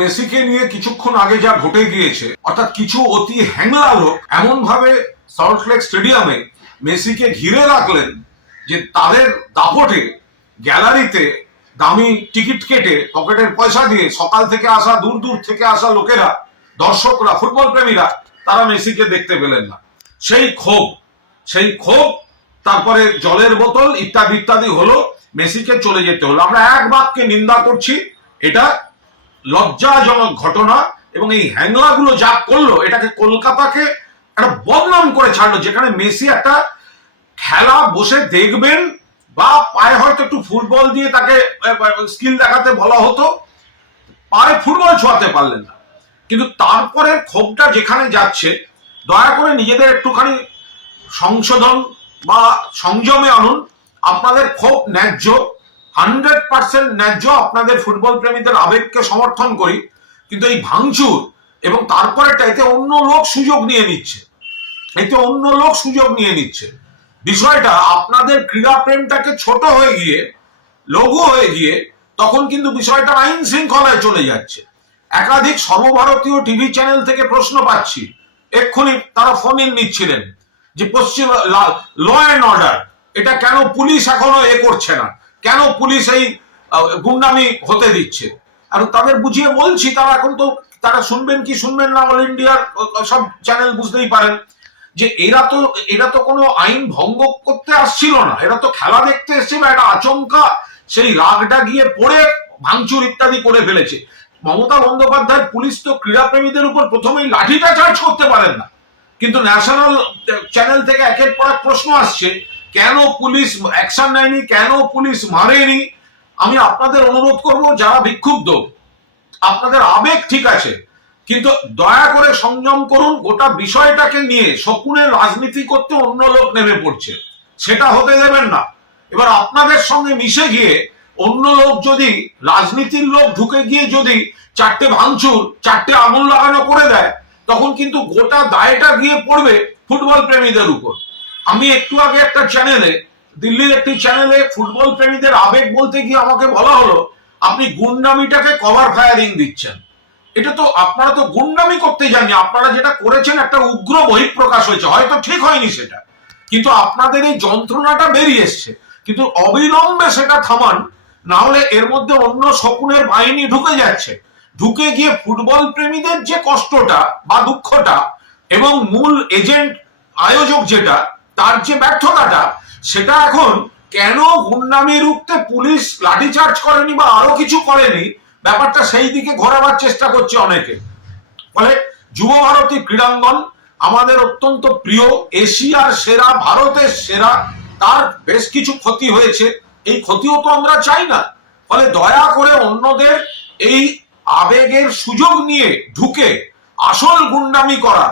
মেসিকে নিয়ে কিছুক্ষণ আগে যা ঘটে গিয়েছে, অর্থাৎ কিছু অতি হ্যাংলা লোক এমন ভাবে সল্টলেক স্টেডিয়ামে মেসিকে ঘিরে রাখলেন যে তাদের দাপটে গ্যালারিতে দামি টিকিট কেটে পকেটের পয়সা দিয়ে সকাল থেকে আসা, দূর দূর থেকে আসা লোকেরা, দর্শকরা, ফুটবল প্রেমীরা তারা মেসিকে দেখতে পেলেন না। সেই ক্ষোভ তারপরে জলের বোতল ইত্যাদি ইত্যাদি হলো, মেসিকে চলে যেতে হলো। আমরা এক বাক্যে নিন্দা করছি, এটা লজ্জাজনক ঘটনা। এবং এই হ্যাংলাগুলো যা করলো, এটাকে কলকাতাকে একটা বদনাম করে ছাড়লো, যেখানে মেসি একটা খেলা বসে দেখবেন বা পায়ে হয়তো একটু ফুটবল দিয়ে তাকে স্কিল দেখাতে বলা হতো, পায়ে ফুটবল ছোঁয়াতে পারলেন না। কিন্তু তারপরে ক্ষোভটা যেখানে যাচ্ছে, দয়া করে নিজেদের একটুখানি সংশোধন বা সংযমে আনুন। আপনাদের ক্ষোভ ন্যায্য, 100% ন্যায্য। আপনাদের ফুটবল প্রেমীদের আবেগকে সমর্থন করি, কিন্তু এই ভাঙচুর এবং তারপরে এতে অন্য লোক সুযোগ নিয়ে নিচ্ছে, বিষয়টা আপনাদের ক্রীড়া প্রেমটাকে ছোট হয়ে গিয়ে, লঘু হয়ে গিয়ে, তখন কিন্তু বিষয়টা আইন শৃঙ্খলায় চলে যাচ্ছে। একাধিক সর্বভারতীয় টিভি চ্যানেল থেকে প্রশ্ন পাচ্ছি, এক্ষুনি তারা ফোন ইন নিচ্ছিলেন যে পশ্চিম ল অ্যান্ড অর্ডার, এটা কেন পুলিশ এখনো করছে না, কেন পুলিশ এই গুন্ডামি হতে দিচ্ছে। আর তাদের বুঝিয়ে বলছি, তারা শুনবেন কি শুনবেন না, অল ইন্ডিয়ার সব চ্যানেল বুঝতেই পারেন যে এরা তো কোনো আইন ভঙ্গ করতে আসছিল না, এরা তো খেলা দেখতে এসেছিল। একটা আচমকা সেই রাগটা গিয়ে পড়ে ভাঙচুর ইত্যাদি করে ফেলেছে। মমতা বন্দ্যোপাধ্যায় পুলিশ তো ক্রীড়াপ্রেমীদের উপর প্রথমেই লাঠিটা চার্জ করতে পারেন না, কিন্তু ন্যাশনাল চ্যানেল থেকে একের পর এক প্রশ্ন আসছে, কেন পুলিশ অ্যাকশন নেয়নি, কেন পুলিশ মারেনি। আমি আপনাদের অনুরোধ করব, যারা বিক্ষুব্ধ, আপনাদের আবেগ ঠিক আছে, কিন্তু দয়া করে সংযম করুন। গোটা বিষয়টাকে নিয়ে শকুনের রাজনীতি করতে অন্য লোক নেমে পড়ছে, সেটা হতে দেবেন না। এবার আপনাদের সঙ্গে মিশে গিয়ে অন্য লোক যদি, রাজনীতির লোক ঢুকে গিয়ে যদি চারটে ভাঙচুর, চারটে আগুন লাগানো করে দেয়, তখন কিন্তু গোটা দায়টা গিয়ে পড়বে ফুটবল প্রেমীদের উপর। আমি একটু আগে একটা চ্যানেলে, দিল্লির একটি চ্যানেলে ফুটবল প্রেমীদের আবেগ বলতে গিয়ে আমাকে বলা হলো, আপনি গুন্ডামিটাকে কভার ফায়ারিং দিচ্ছেন। এটা তো, আপনারা তো গুন্ডামি করতে যাননি, আপনারা যেটা করেছেন একটা উগ্র বহিঃপ্রকাশ হয়েছে, হয়তো ঠিক হয়নি সেটা, কিন্তু আপনাদের এই যন্ত্রণাটা বেরিয়ে এসছে। কিন্তু অবিলম্বে সেটা থামান, না হলে এর মধ্যে অন্য শকুনের বাহিনী ঢুকে যাচ্ছে, ঢুকে গিয়ে ফুটবল প্রেমীদের যে কষ্টটা বা দুঃখটা এবং মূল এজেন্ট আয়োজক যেটা, তার যে ব্যর্থতাটা, সেটা এখন কেন গুন্ডামি রুখতে পুলিশ লাঠিচার্জ করেনি বা আরো কিছু করেনি, ব্যাপারটা সেই দিকে ঘোরাবার চেষ্টা করছে অনেকে। ফলে যুব ভারতী ক্রীড়াঙ্গন আমাদের অত্যন্ত প্রিয়, এশিয়ার সেরা, ভারতের সেরা, তার বেশ কিছু ক্ষতি হয়েছে, এই ক্ষতিও তো আমরা চাই না। ফলে দয়া করে অন্যদের এই আবেগের সুযোগ নিয়ে ঢুকে আসল গুন্ডামি করা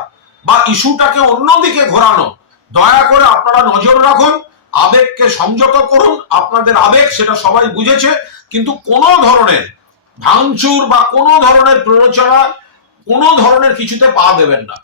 বা ইস্যুটাকে অন্যদিকে ঘোরানো, দয়া করে আপনারা নজর রাখুন, আবেগকে সংযত করুন। আপনাদের আবেগ সেটা সবাই বুঝেছে, কিন্তু কোনো ধরনের ভাঙচুর বা কোনো ধরনের প্ররোচনা, কোনো ধরনের কিছুতে পা দেবেন না।